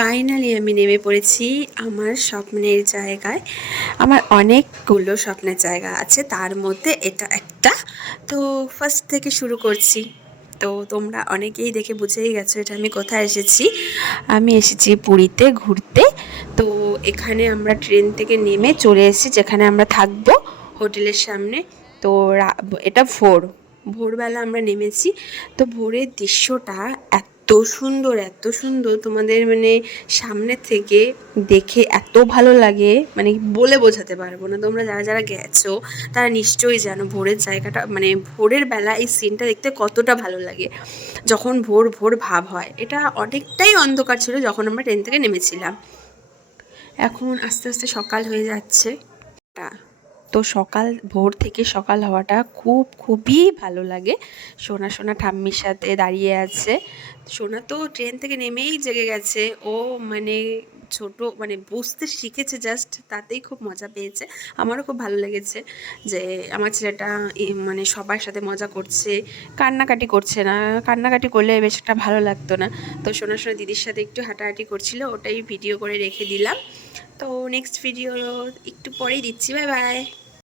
Finally আমি নেমে পড়েছি আমার স্বপ্নের জায়গায়। আমার অনেকগুলো স্বপ্নের জায়গা আছে, তার মধ্যে এটা একটা। তো ফার্স্ট থেকে শুরু করছি। তো তোমরা অনেকেই দেখে বুঝেই গেছো এটা আমি কোথায় এসেছি। আমি এসেছি পুরীতে ঘুরতে। তো এখানে আমরা ট্রেন থেকে নেমে চলে এসেছি যেখানে আমরা থাকবো, হোটেলের সামনে। তো এটা ভোরবেলা আমরা নেমেছি। তো ভোরের দৃশ্যটা এত সুন্দর তোমাদের মানে সামনে থেকে দেখে এত ভালো লাগে, মানে বলে বোঝাতে পারবো না। তোমরা যারা যারা গেছো তারা নিশ্চয়ই জানো ভোরের জায়গাটা, মানে ভোরের বেলা এই সিনটা দেখতে কতটা ভালো লাগে। যখন ভোর ভোর ভাব হয়, এটা অনেকটাই অন্ধকার ছিল যখন আমরা ট্রেন থেকে নেমেছিলাম। এখন আস্তে আস্তে সকাল হয়ে যাচ্ছে। তো ভোর থেকে সকাল হওয়াটা খুবই ভালো লাগে। সোনা ঠাম্মির সাথে দাঁড়িয়ে আছে। সোনা তো ট্রেন থেকে নেমেই জেগে গেছে। ও মানে মানে বুঝতে শিখেছে জাস্ট, তাতেই খুব মজা পেয়েছে। আমারও খুব ভালো লেগেছে যে আমার ছেলেটা মানে সবার সাথে মজা করছে, কান্নাকাটি করছে না। কান্নাকাটি করলে বেশ একটা ভালো লাগতো না। তো সোনা দিদির সাথে একটু হাঁটাহাঁটি করছিল, ওটাই ভিডিও করে রেখে দিলাম। তো নেক্সট ভিডিও একটু পরেই দিচ্ছি। Bye bye.